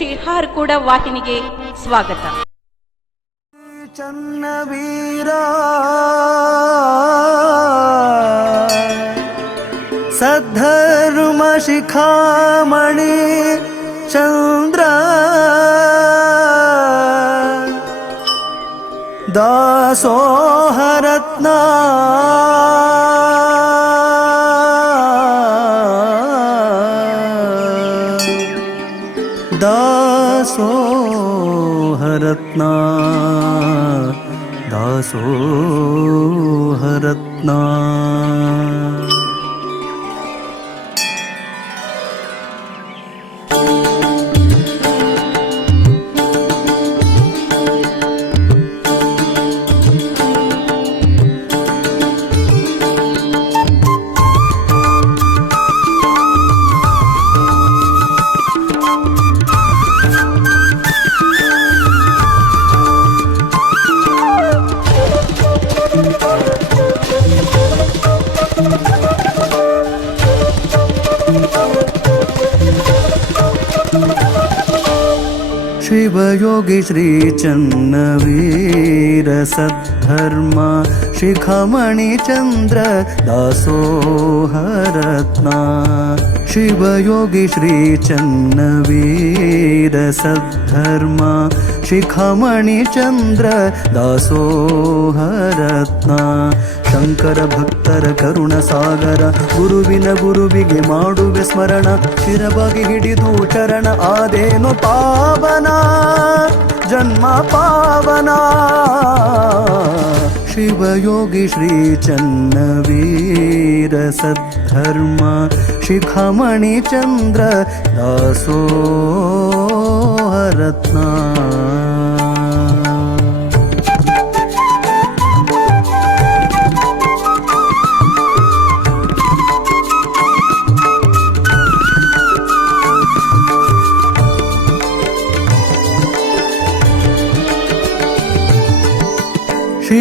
ಶ್ರೀ ಕೂಡ ವಾಹಿನಿಗೆ ಸ್ವಾಗತ. ಚನ್ನವೀರ ಸದ್ಧರ್ಮ ಶಿಖಾಮಣಿ ಚಂದ್ರ हरत्ना दासो हरत्ना शिवयोगी श्रीचन्नवीरसद्धर्मा शिखमणिचन्द्र दासोहरत्ना। शिवयोगी श्रीचन्न शिखमणिचन्द्र दासोहरत्ना। ಶಂಕರ ಭಕ್ತರ ಕರುಣ ಸಾಗರ, ಗುರುವಿನ ಗುರುವಿಗೆ ಮಾಡುವೆ ಸ್ಮರಣ ಸ್ಥಿರವಾಗಿ ಹಿಡಿದು ಚರಣ, ಆದೇನು ಪಾವನ, ಜನ್ಮ ಪಾವನ. ಶಿವಯೋಗಿ ಶ್ರೀ ಚನ್ನವೀರ ಸದ್ಧರ್ಮ, ಶಿಖಮಣಿ ಚಂದ್ರ ದಾಸೋಹರತ್ನ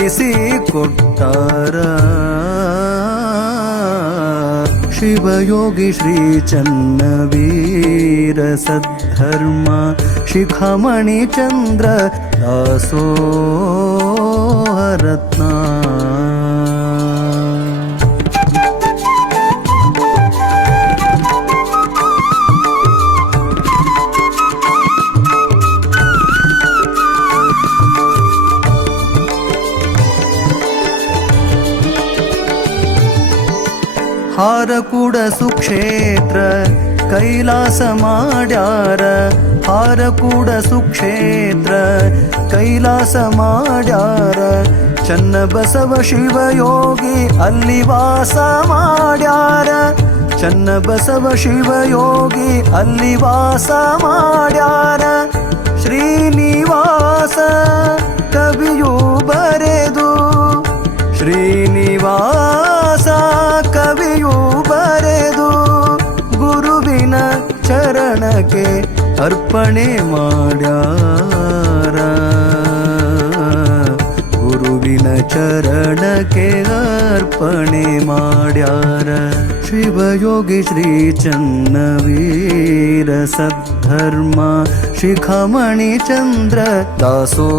ತಿಳಿಸಿ ಕೊಟ್ಟಾರ ಶಿವಯೋಗಿ ಶ್ರೀ ಚನ್ನವೀರ ಸದ್ಧರ್ಮ ಶಿಖಮಣಿ ಚಂದ್ರ ದಾಸೋಹರತ್ನ ಮಾಡ್ಯಾರ ಹಾರಕೂಡ ಸುಕ್ಷೇತ್ರ. ಕೈಲಾಸ ಮಾಡ್ಯಾರ, ಚನ್ನ ಬಸವ ಶಿವಯೋಗಿ ಅಲ್ಲಿ ವಾಸ ಮಾಡ್ಯಾರ. ಚನ್ನ ಬಸವ ಶಿವಯೋಗಿ ಅಲ್ಲಿ ವಾಸ ಮಾಡ್ಯಾರ. ಶ್ರೀನಿವಾಸ ಕವಿಯು ಅರ್ಪಣೆ ಮಾಡ್ಯಾರ ಗುರುವಿನ ಚರಣಕ್ಕೆ ಅರ್ಪಣೆ ಮಾಡ್ಯಾರ ಶಿವಯೋಗಿ ಶ್ರೀ ಚನ್ನವೀರ ಸದ್ಧರ್ಮ ಶಿಖಮಣಿ ಚಂದ್ರ ದಾಸೋಹರತ್ನ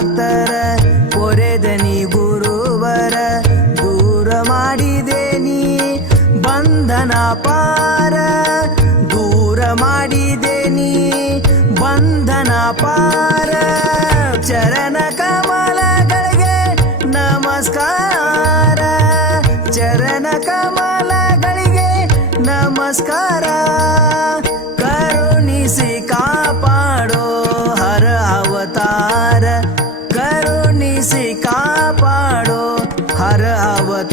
ಭಕ್ತರ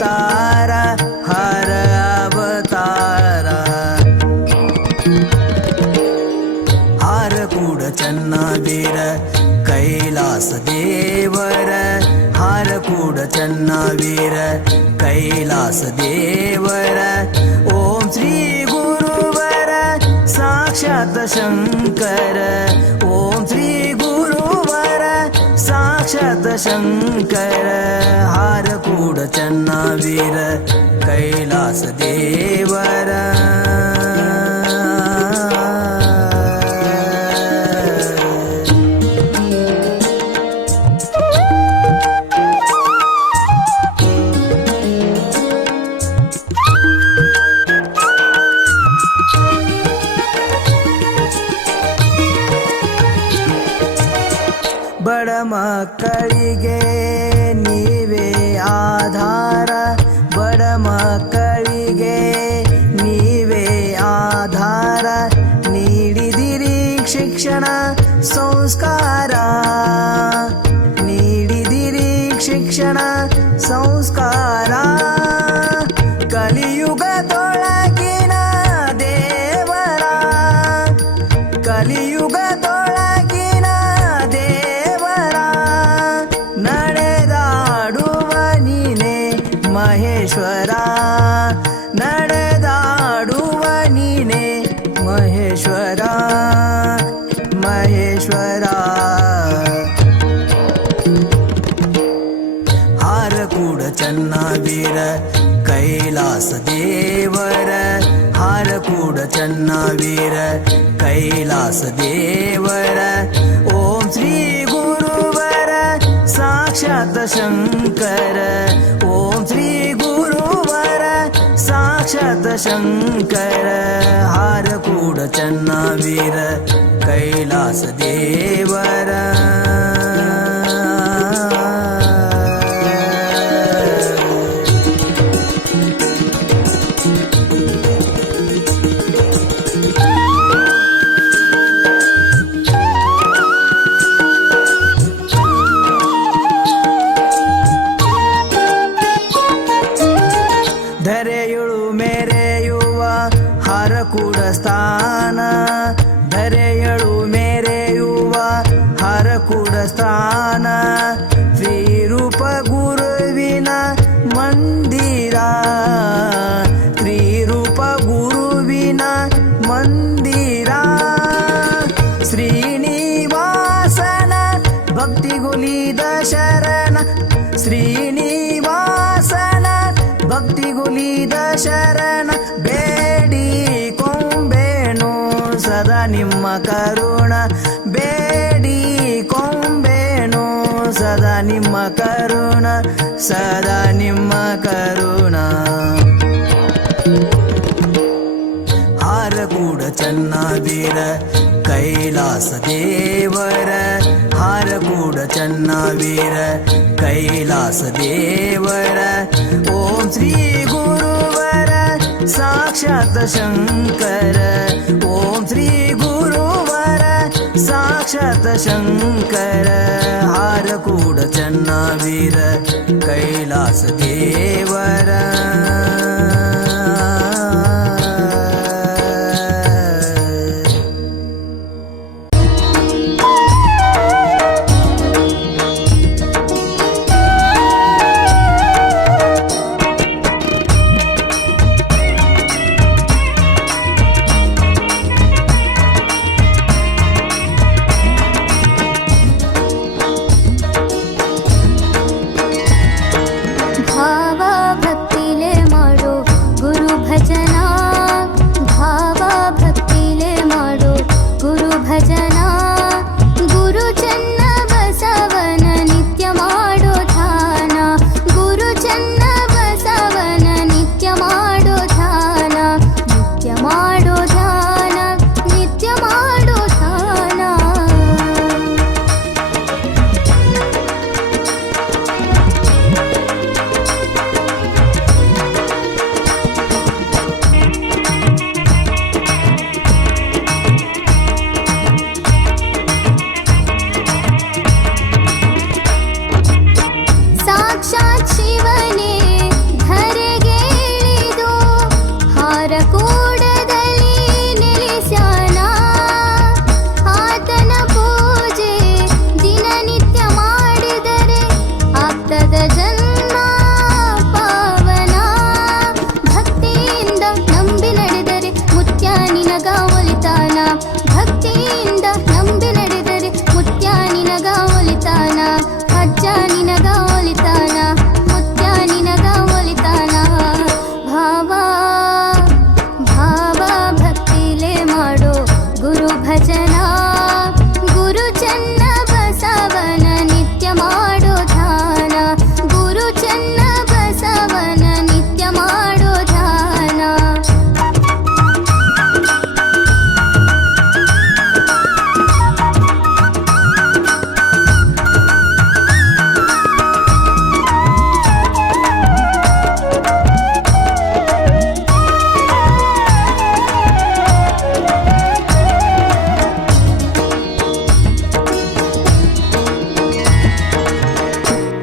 ಅವತಾರ ಹರ ಅವತಾರ ಹಾರ ಕೂಡ ಚನ್ನವೀರ ಕೈಲಾಸ ದೇವರ ಹಾರ ಕೂಡ ಚನ್ನವೀರ ಕೈಲಾಸ ದೇವರ ಓಂ ಶ್ರೀ ಗುರುವರ ಸಾಕ್ಷಾತ್ ಶಂಕರ ಓಂ ಶ್ರೀ ಗುರುವರ शतशङ्कर हारकूडचन्नावीर कैलासदेवर। ಶಿಕ್ಷಣ ಸಂಸ್ಕಾರ. ನೀಡಿದಿರಿ ಶಿಕ್ಷಣ ಸಂಸ್ಕಾರ. वीर कैलासदेवर ॐ श्री गुरुवर साक्षातशङ्कर ॐ श्री गुरुवर साक्षातशङ्कर हारकूडचन्ना वीर कैलासदेवर ಮಂದಿರ? ಶ್ರೀನಿವಾಸನ ಭಕ್ತಿಗುಲಿದ ಶರಣ. ಶ್ರೀನಿವಾಸನ ಭಕ್ತಿಗುಲಿದ ಶರಣ. ಬೇಡಿ ಕೊಂಬೇಣು ಸದಾ ನಿಮ್ಮ ಕರುಣ. ಬೇಡಿ ಕೊಂಬೇಣು ಸದಾ ನಿಮ್ಮ ಕರುಣ. ಸದಾ ನಿಮ್ಮ ಕರುಣ. ಚನ್ನವೀರ ಕೈಲಾಸ ದೇವರ ಹಾರ ಕೂಡ ಚನ್ನವೀರ ಕೈಲಾಸ ದೇವರ ಓಂ ಶ್ರೀ ಗುರುವರ ಸಾಕ್ಷಾತ್ ಶಂಕರ ಓಂ ಶ್ರೀ ಗುರುವರ ಸಾಕ್ಷಾತ್ ಶಂಕರ ಹಾರ ಕೂಡ ಚನ್ನವೀರ ಕೈಲಾಸ ದೇವರ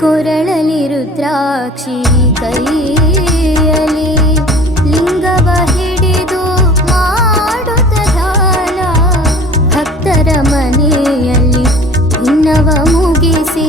ಕೊರಳಲಿ ರುದ್ರಾಕ್ಷಿ ಕೈಯಲ್ಲಿ ಲಿಂಗವ ಹಿಡಿದು ಮಾಡುತ್ತ ದಾನ. ಭಕ್ತರ ಮನೆಯಲ್ಲಿ ಇನ್ನವ ಮುಗಿಸಿ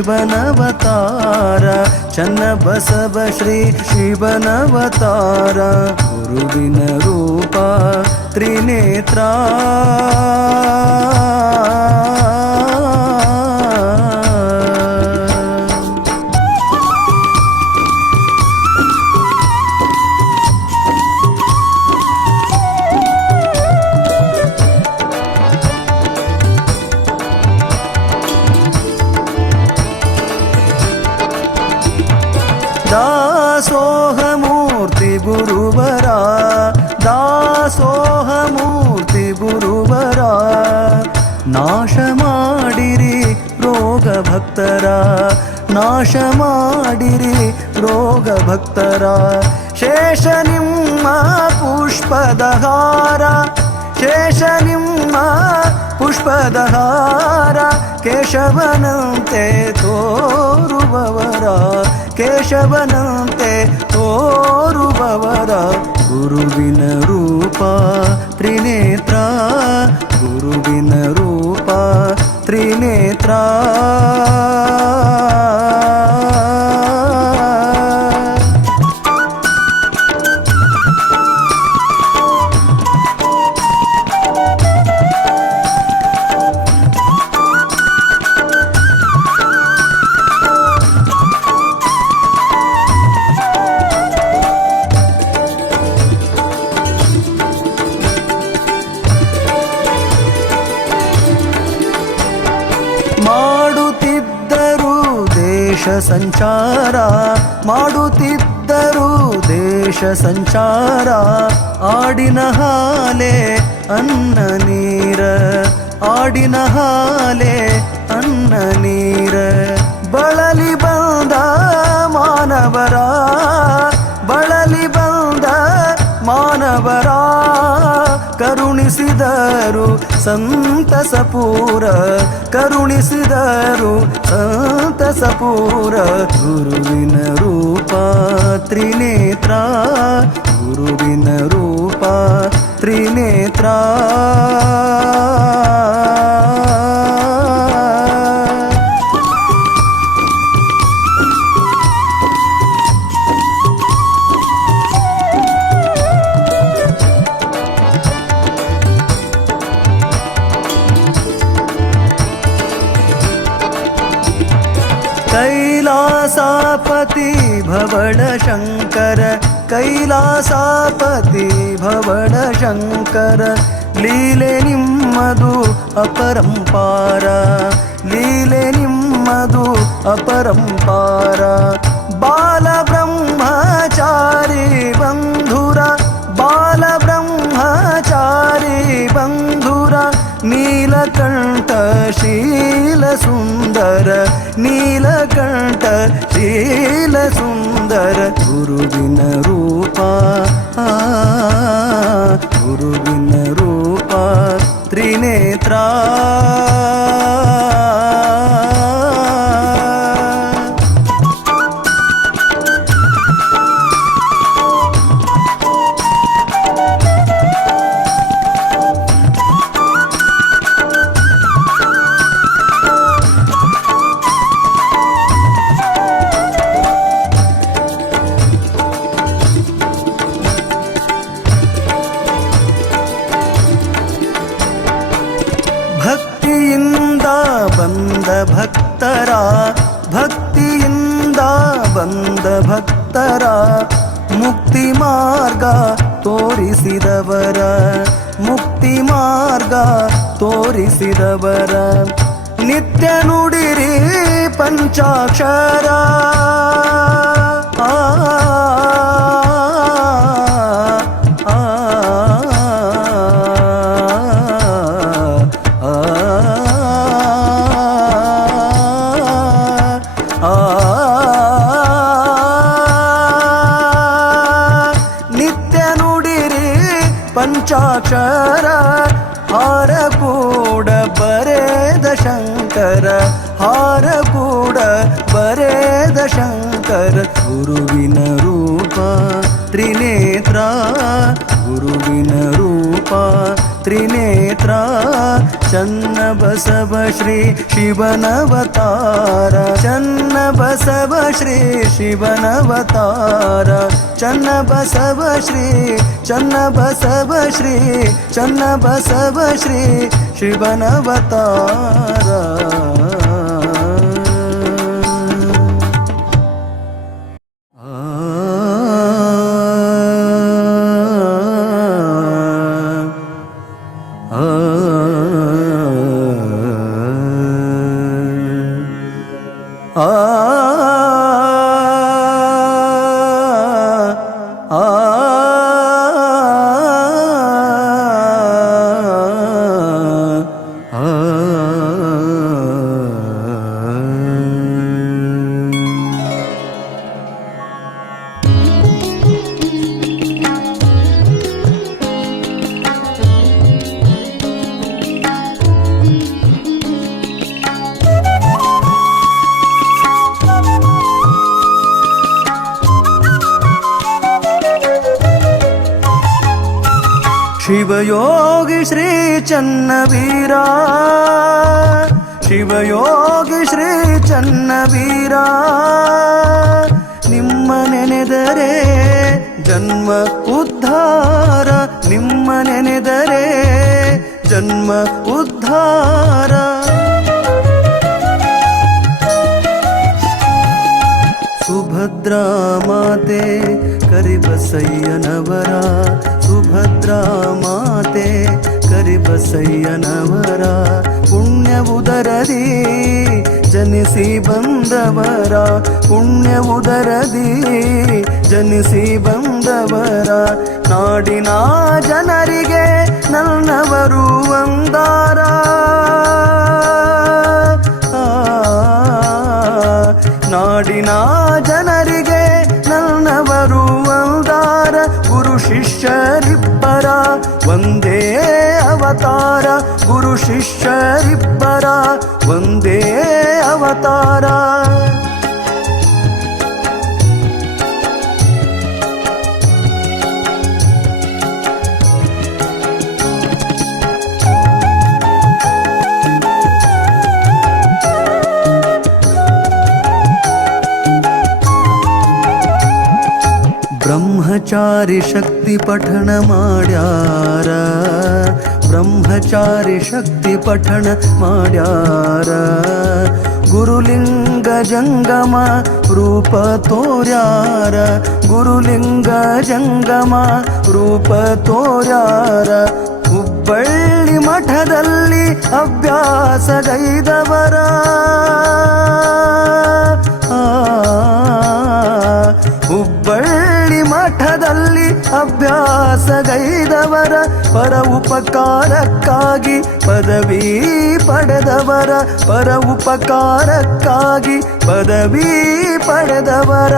ಶಿವನವತಾರ ಚನ್ನ ಬಸವ ಶ್ರೀ ಶಿವನವತಾರ ಗುರುವಿನ ರೂಪ ತ್ರಿನೇತ್ರ ಕೇಶವನಂತೆ ತೋರುವವರ ಕೇಶವನಂತೆ ತೋ ಆಡಿನ ಹಾಲೆ ಅನ್ನ ನೀರ. ಬಳಲಿ ಬಂದ ಮಾನವರ, ಬಳಲಿ ಬಂದ ಮಾನವರ. ಕರುಣಿಸಿದರು ಸಂತಸಪೂರ ಕರುಣಿಸಿದರು ಸಂತಸಪೂರ ಗುರುವಿನ ರೂಪ, ತ್ರಿನೇತ್ರ, ಗುರುವಿನ ರೂಪ. त्रिनेत्रा। कैलासापति भवडशङ्कर ಕೈಲಾಸಾಪತಿ ಭವಣ ಶಂಕರ ಲೀಲೆ ನಿಮ್ಮದು ಅಪರಂಪಾರ ಲೀಲೆ ನಿಮ್ಮದು ಅಪರಂಪಾರ ಬಾಲ ಬ್ರಹ್ಮಚಾರಿ ಬಂಧುರ ಬಾಲ ಬ್ರಹ್ಮಚಾರಿ ಬಂಧುರ ನೀಲಕಂಠ ಶೀಲ ಸುಂದರ ನೀಲಕಂಠ ಗುರುವಿನ ರೂಪ ಆ, ಗುರುವಿನ ರೂಪ ತ್ರಿನೇತ್ರ ಭಕ್ತಿಯಿಂದ ಪಂಚಾಕ್ಷರ ಹಾರ ಕೂಡ ಬರೆದ ಶಂಕರ ಹಾರ ಕೂಡ ಬರೆದ ಶಂಕರ ಗುರುವಿನ ರೂಪ ತ್ರಿನೇತ್ರ ಚನ್ನ ಬಸವ ಶ್ರೀ ಶಿವನವತಾರ. ಚನ್ನ ಬಸವ ಶ್ರೀ ಶಿವನವತಾರ. ಚನ್ನ ಬಸವ ಶ್ರೀ ಚನ್ನ ಬಸವ ಶ್ರೀ ಚನ್ನ ಬಸವ ಶ್ರೀ ಶಿವನವತಾರ. ಶಿವಯೋಗಿ ಶ್ರೀ ಚನ್ನವೀರ. ಶಿವಯೋಗಿ ಶ್ರೀ ಚನ್ನವೀರ. ನಿಮ್ಮ ನೆನೆದರೆ ಜನ್ಮ ಉದ್ಧಾರ. ನಿಮ್ಮ ನೆನೆದರೆ ಜನ್ಮ ಉದ್ಧಾರ. ಸುಭದ್ರಾ ಮಾತೆ ಕರಿಬಸಯ್ಯನವರ ಸುಭದ್ರಾ ಮಾತೆ ಕರಿಬಸಯ್ಯನವರ ಪುಣ್ಯ ಉದರದಿ ಜನಿಸಿ ಬಂದವರ ಪುಣ್ಯ ಉದರದಿ ಜನಿಸಿ ಬಂದವರ ನಾಡಿನ ಜನರಿಗೆ ನನ್ನವರು ಒಂದಾರ ಆ, ನಾಡಿನ ಅವತಾರ ಗುರು ಶಿಷ್ಯರಿಬ್ಬರ ಒಂದೇ ಅವತಾರ ಬ್ರಹ್ಮಚಾರಿ ಶಕ್ತಿ ಪಠಣ ಮಾಡ್ಯಾರ ಬ್ರಹ್ಮಚಾರಿ ಶಕ್ತಿ ಪಠಣ ಮಾಡ್ಯಾರ ಗುರುಲಿಂಗ ಜಂಗಮ ರೂಪ ತೋರ್ಯಾರ ಗುರುಲಿಂಗ ಜಂಗಮ ರೂಪ ತೋರ್ಯಾರ ಹುಬ್ಬಳ್ಳಿ ಮಠದಲ್ಲಿ ಅಭ್ಯಾಸಗೈದವರ ಹುಬ್ಬಳ್ಳಿ ಮಠದಲ್ಲಿ ಅಭ್ಯಾಸಗೈದವರ ಪರ ಉಪಕಾರಕ್ಕಾಗಿ ಪದವಿ ಪಡೆದವರ ಪರ ಉಪಕಾರಕ್ಕಾಗಿ ಪದವಿ ಪಡೆದವರ.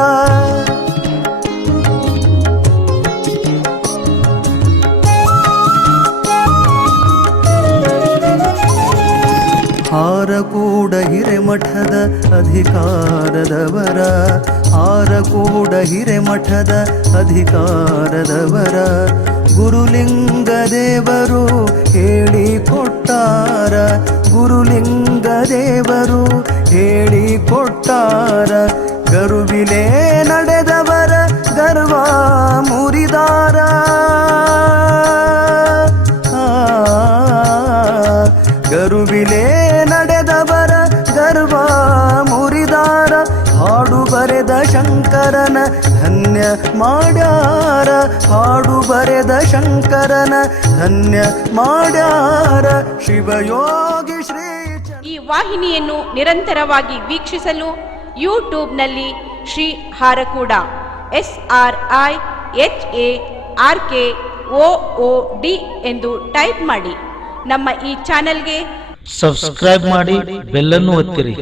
ಹಾರಕೂಡ ಹಿರೆಮಠದ ಅಧಿಕಾರದವರ. ಹಾರಕೂಡ ಹಿರೆಮಠದ ಅಧಿಕಾರದವರ. ಗುರುಲಿಂಗ ದೇವರು ಹೇಳಿ ಕೊಟ್ಟಾರ ಗುರುಲಿಂಗ ದೇವರು ಹೇಳಿ ಮಾಡ್ಯಾರ ಹಾಡು ಬರೆದ ಶಂಕರನ ಧನ್ಯ ಮಾಡ್ಯಾರ. ಶಿವಯೋಗಿ ಶ್ರೀ ಈ ವಾಹಿನಿಯನ್ನು ನಿರಂತರವಾಗಿ ವೀಕ್ಷಿಸಲು ಯೂಟ್ಯೂಬ್ನಲ್ಲಿ Shri Harakuda S R I H A R K O O D ಎಂದು ಟೈಪ್ ಮಾಡಿ. ನಮ್ಮ ಈ ಚಾನೆಲ್ಗೆ ಸಬ್ಸ್ಕ್ರೈಬ್ ಮಾಡಿ ಬೆಲ್ಲನ್ನು ಒತ್ತಿರಿ.